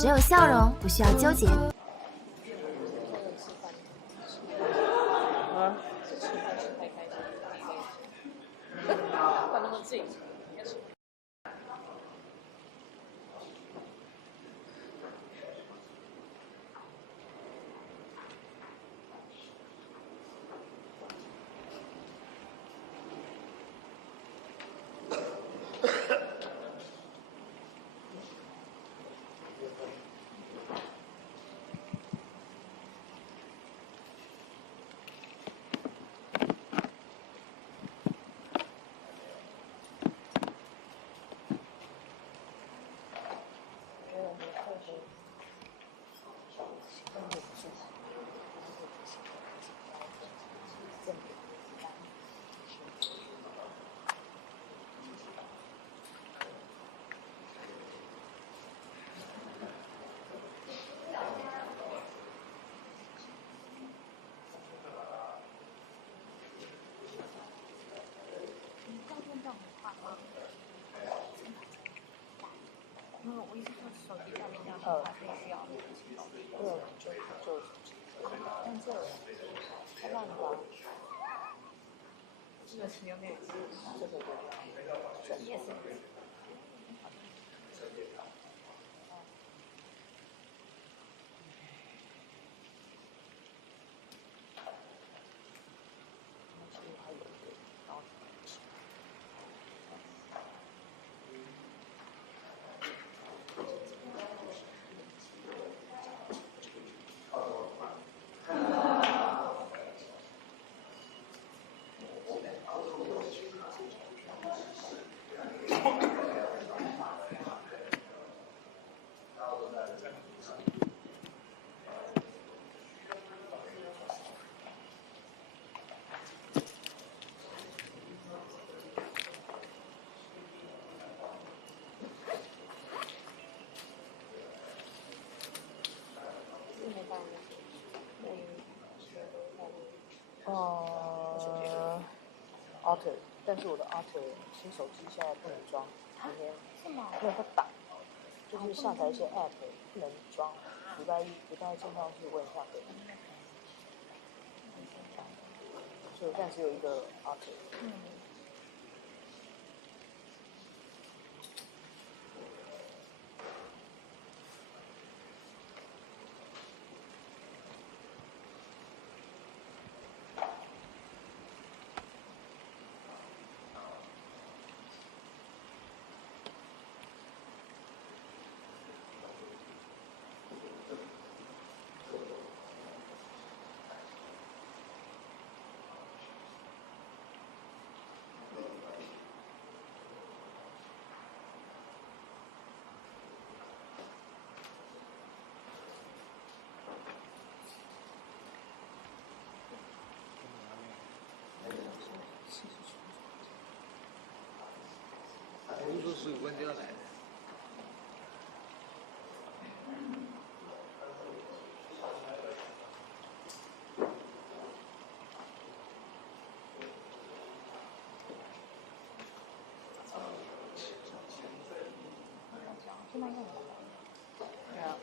只有笑容，不需要糾結。管那麼近。我意思是手機上面这样还是需要那个情报。对，但这太烂了吧？这个是有点，这个对，也是。Otter， 但是我的 Otter 新手机现在不能装，今天是吗？没有它挡，就是下載一些 App 不能裝。禮拜經常去問一下給你，所以我現在只有一個 Otter。不是说15分就要来的。现在用的。对啊。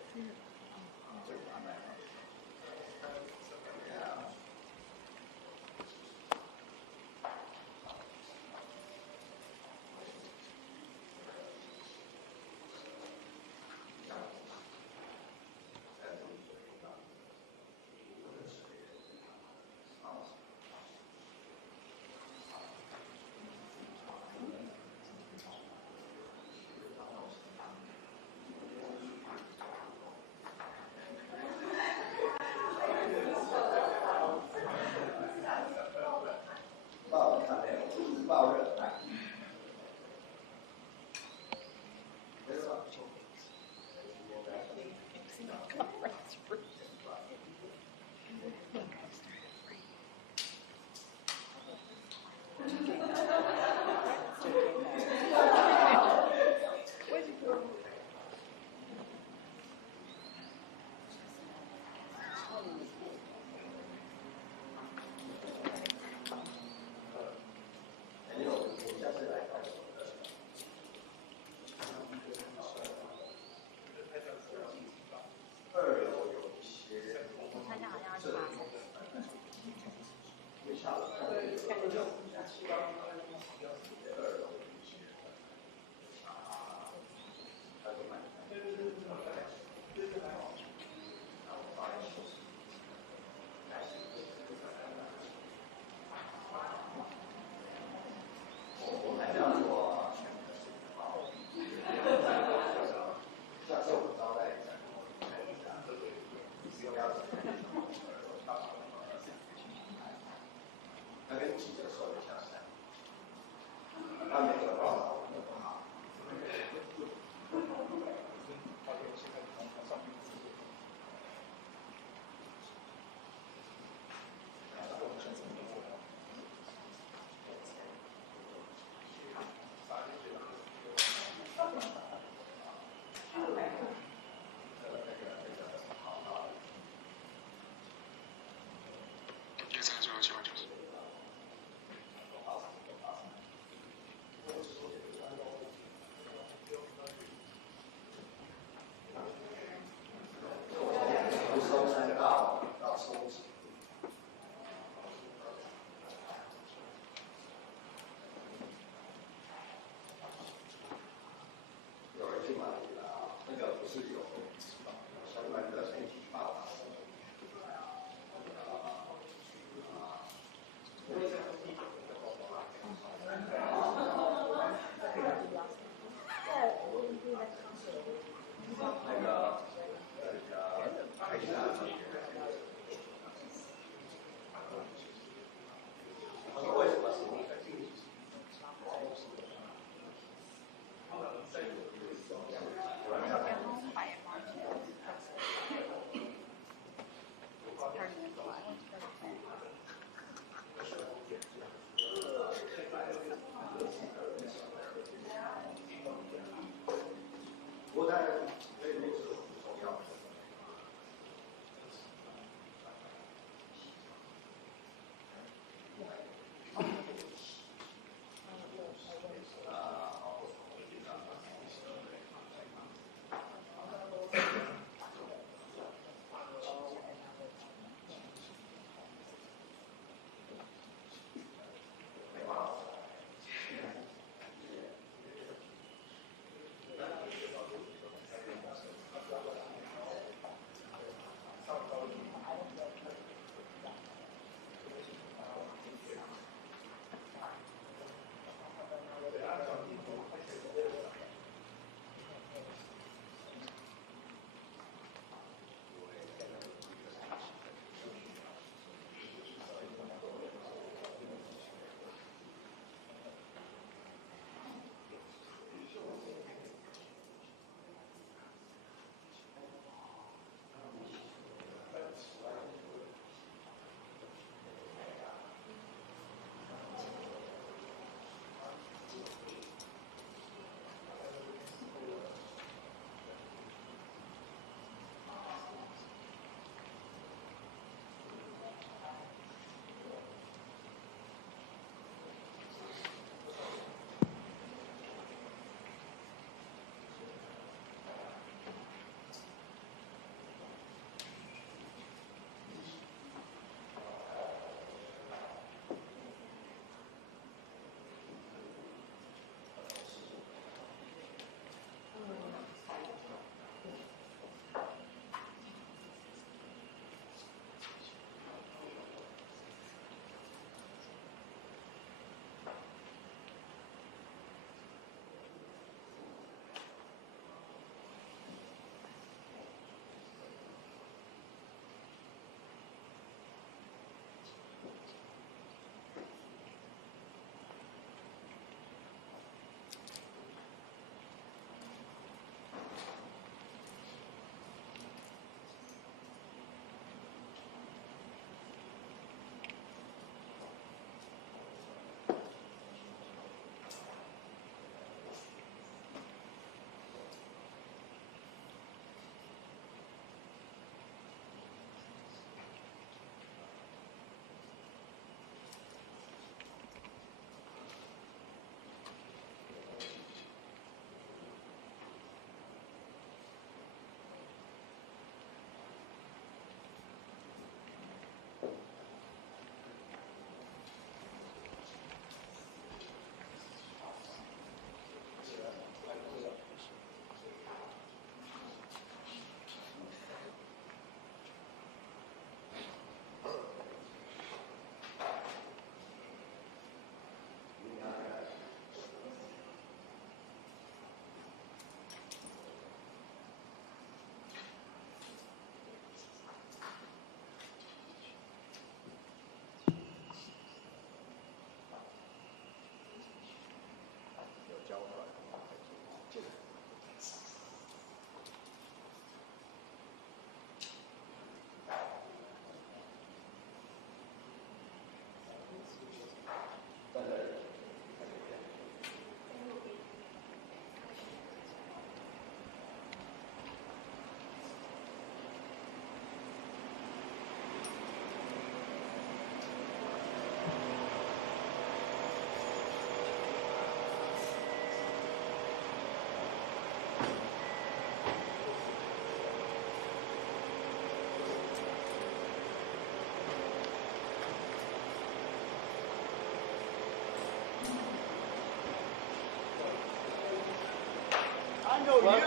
Look at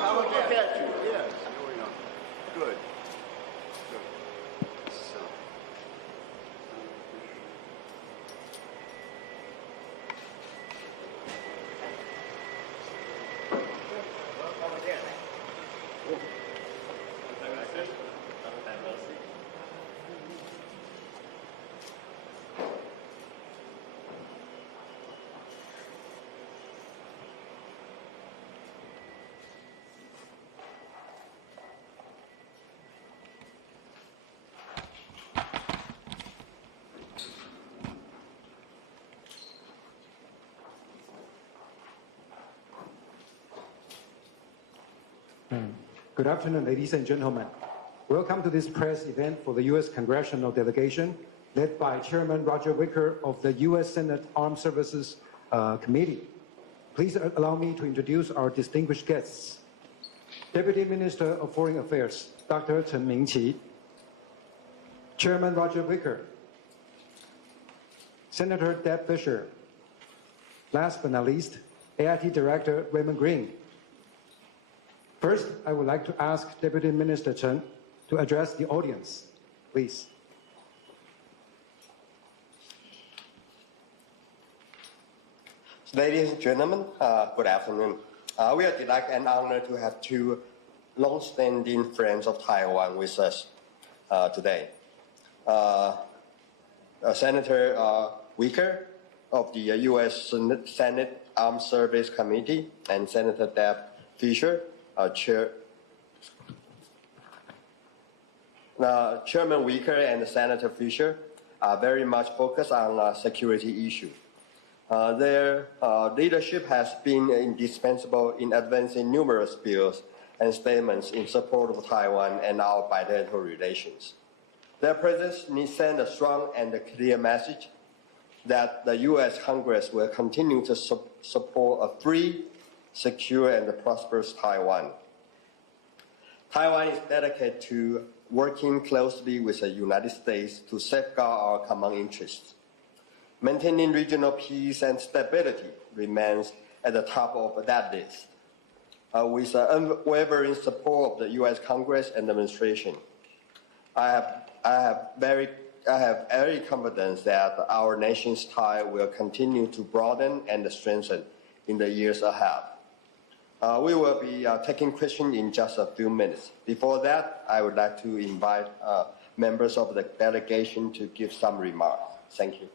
you. Yes, here we are. Good. Good. So. Good afternoon, ladies and gentlemen. Welcome to this press event for the U.S. Congressional Delegation, led by Chairman Roger Wicker of the U.S. Senate Armed Services Committee. Please allow me to introduce our distinguished guests. Deputy Minister of Foreign Affairs, Dr. Chen Mingqi. Chairman Roger Wicker. Senator Deb Fischer. Last but not least, AIT Director Raymond Green. First, I would like to ask Deputy Minister Chen to address the audience. Please. Ladies and gentlemen, good afternoon. We are delighted and honored to have two long-standing friends of Taiwan with us today. Senator Wicker of the U.S. Senate Armed Services Committee and Senator Deb Fischer, Chairman Wicker and Senator Fischer are very much focused on security issues. Their leadership has been indispensable in advancing numerous bills and statements in support of Taiwan and our bilateral relations. Their presence sends a strong and clear message that the U.S. Congress will continue to support a free, secure, and prosperous Taiwan. Taiwan is dedicated to working closely with the United States to safeguard our common interests. Maintaining regional peace and stability remains at the top of that list. With the unwavering support of the U.S. Congress and administration, I have every confidence that our nation's tie will continue to broaden and strengthen in the years ahead. We will be taking questions in just a few minutes. Before that, I would like to invite members of the delegation to give some remarks. Thank you.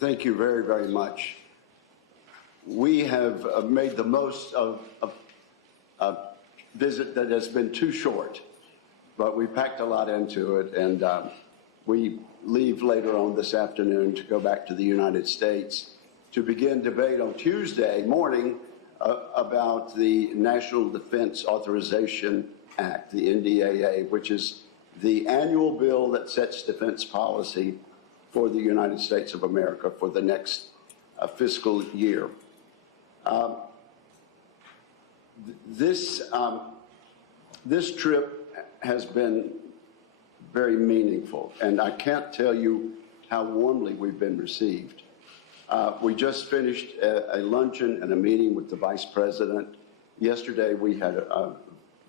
Thank you very, very much. We have made the most of a visit that has been too short, but we packed a lot into it, and we leave later on this afternoon to go back to the United States to begin debate on Tuesday morning about the National Defense Authorization Act, the NDAA, which is the annual bill that sets defense policy for the United States of America for the next fiscal year. This trip has been very meaningful, and I can't tell you how warmly we've been received. We just finished a luncheon and a meeting with the Vice President. Yesterday, we had a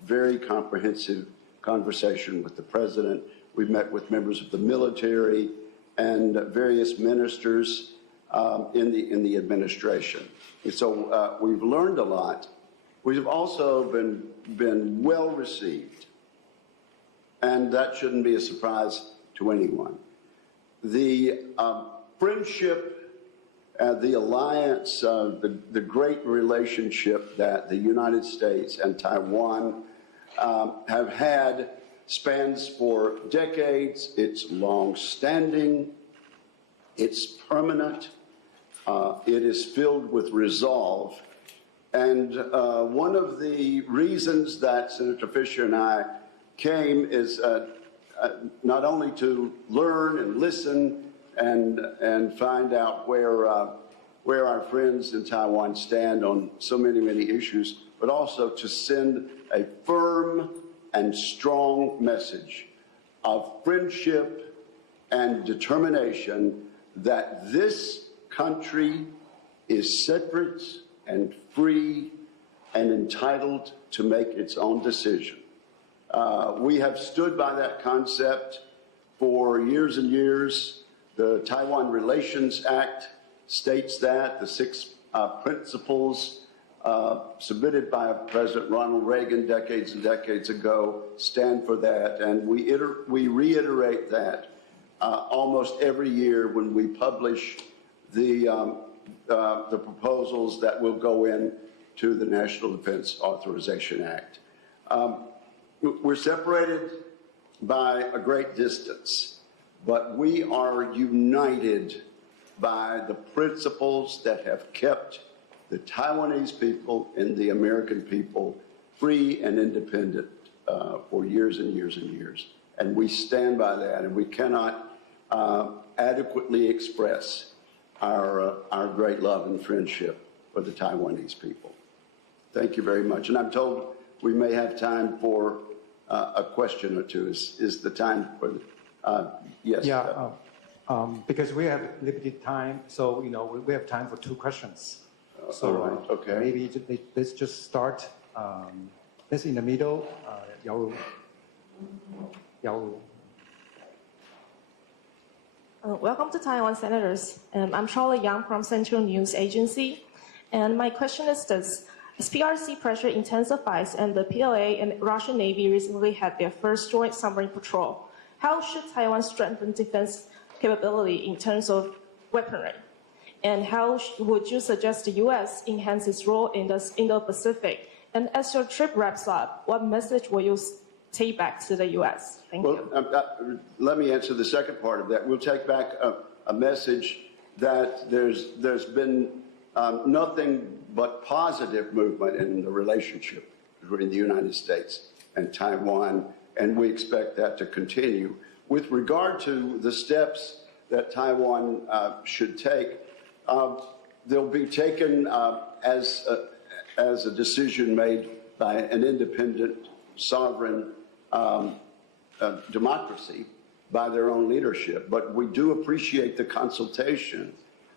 very comprehensive conversation with the President. We met with members of the military and various ministers in the administration. And so we've learned a lot. We've also been well received, and that shouldn't be a surprise to anyone. The friendship, the alliance, the great relationship that the United States and Taiwan have had spans for decades. It's long-standing, it's permanent, it is filled with resolve. And one of the reasons that Senator Fischer and I came is not only to learn and listen and find out where our friends in Taiwan stand on so many issues, but also to send a firm and strong message of friendship and determination that this country is separate and free and entitled to make its own decision. We have stood by that concept for years and years. The Taiwan Relations Act states that. The 6 principles submitted by President Ronald Reagan decades and decades ago stand for that, and we reiterate that almost every year when we publish the proposals that will go in to the National Defense Authorization Act. We're separated by a great distance, but we are united by the principles that have kept the Taiwanese people and the American people free and independent for years and years and years. And we stand by that, and we cannot adequately express our great love and friendship for the Taiwanese people. Thank you very much. And I'm told we may have time for a question or two. Is the time for yes? Yeah, because we have limited time, so we have time for 2 questions. So okay. Maybe let's just start. Let's in the middle. Yao Ru. Welcome to Taiwan, Senators. I'm Charlotte Yang from Central News Agency. And my question is this. As PRC pressure intensifies and the PLA and Russian Navy recently had their first joint submarine patrol, how should Taiwan strengthen defense capability in terms of weaponry? And how would you suggest the U.S. enhance its role in the Indo-Pacific? And as your trip wraps up, what message will you take back to the U.S.? Thank you. Let me answer the second part of that. We'll take back a message that there's been nothing but positive movement in the relationship between the United States and Taiwan, and we expect that to continue. With regard to the steps that Taiwan should take, they'll be taken as a decision made by an independent, sovereign democracy by their own leadership. But we do appreciate the consultation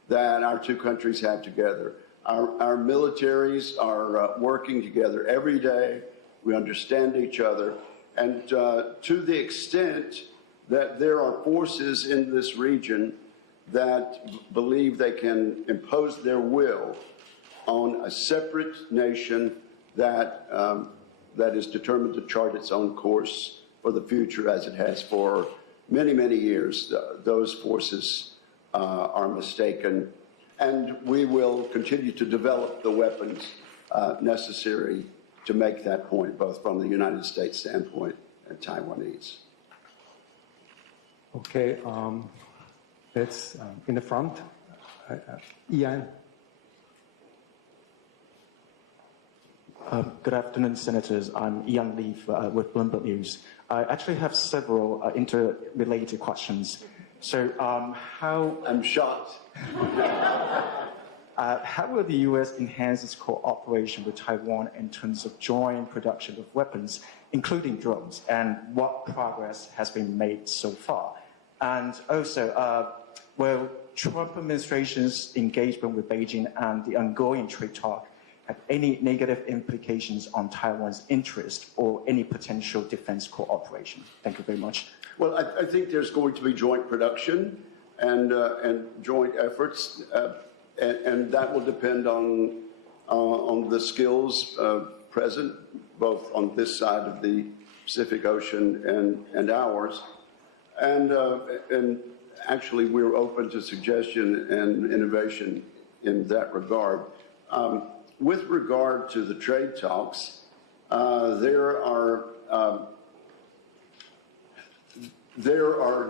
that our 2 countries have together. Our militaries are working together every day. We understand each other. And to the extent that there are forces in this region that believe they can impose their will on a separate nation that is determined to chart its own course for the future as it has for many, many years, those forces are mistaken. And we will continue to develop the weapons necessary to make that point, both from the United States standpoint and Taiwanese. Okay, let's in the front. Ian. Good afternoon, Senators. I'm Ian Lee with Bloomberg News. I actually have several interrelated questions. So, I'm shocked. How will the U.S. enhance its cooperation with Taiwan in terms of joint production of weapons, including drones, and what progress has been made so far? And also, will Trump administration's engagement with Beijing and the ongoing trade talk have any negative implications on Taiwan's interest or any potential defense cooperation? Thank you very much. Well, I think there's going to be joint production and joint efforts, and that will depend on the skills present both on this side of the Pacific Ocean and ours, and actually we're open to suggestion and innovation in that regard. With regard to the trade talks, there are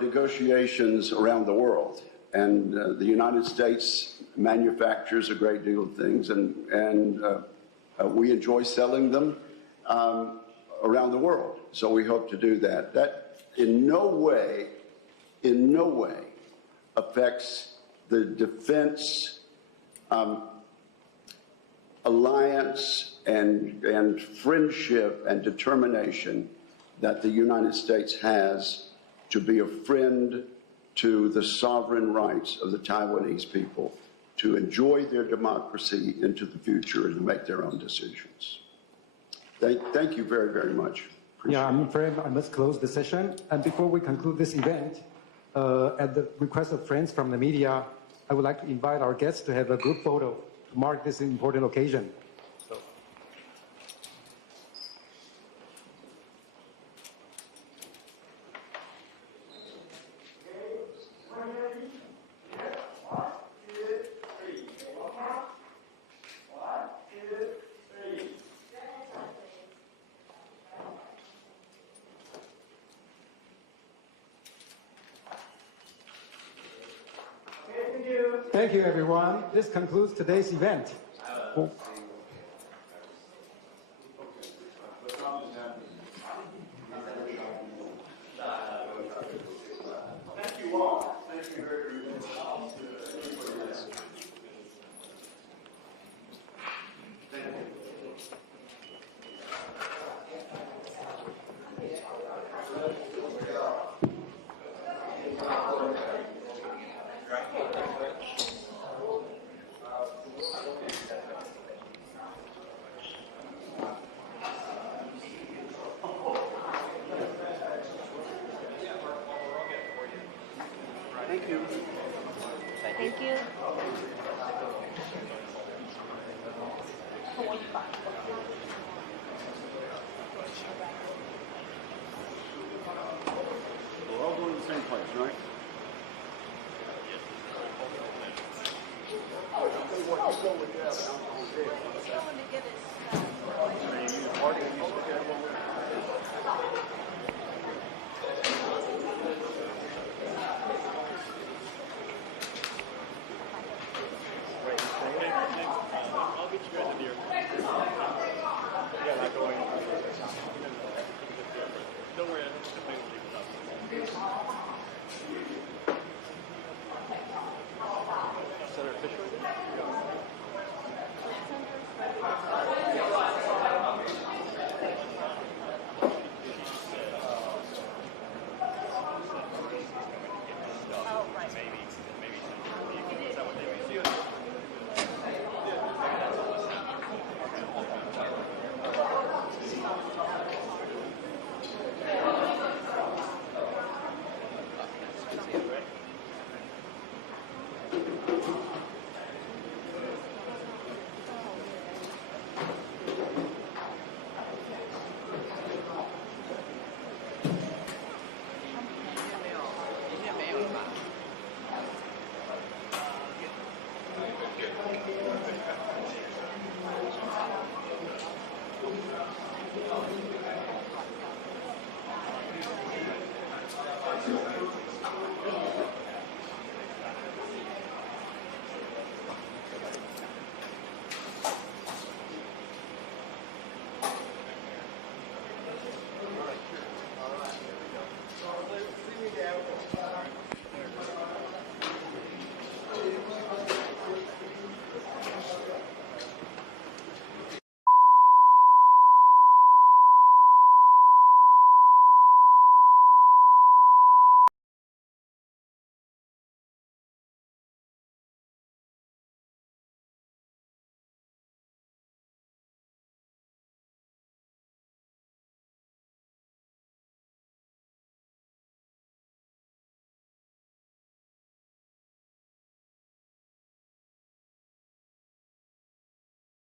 negotiations around the world, and the United States manufactures a great deal of things, and we enjoy selling them around the world. So we hope to do that. That in no way affects the defense alliance and friendship and determination that the United States has to be a friend to the sovereign rights of the Taiwanese people. to enjoy their democracy into the future and to make their own decisions. Thank you very, very much. Yeah, I'm afraid I must close the session. And before we conclude this event, at the request of friends from the media, I would like to invite our guests to have a group photo to mark this important occasion. Thank you, everyone. This concludes today's event. Thank you.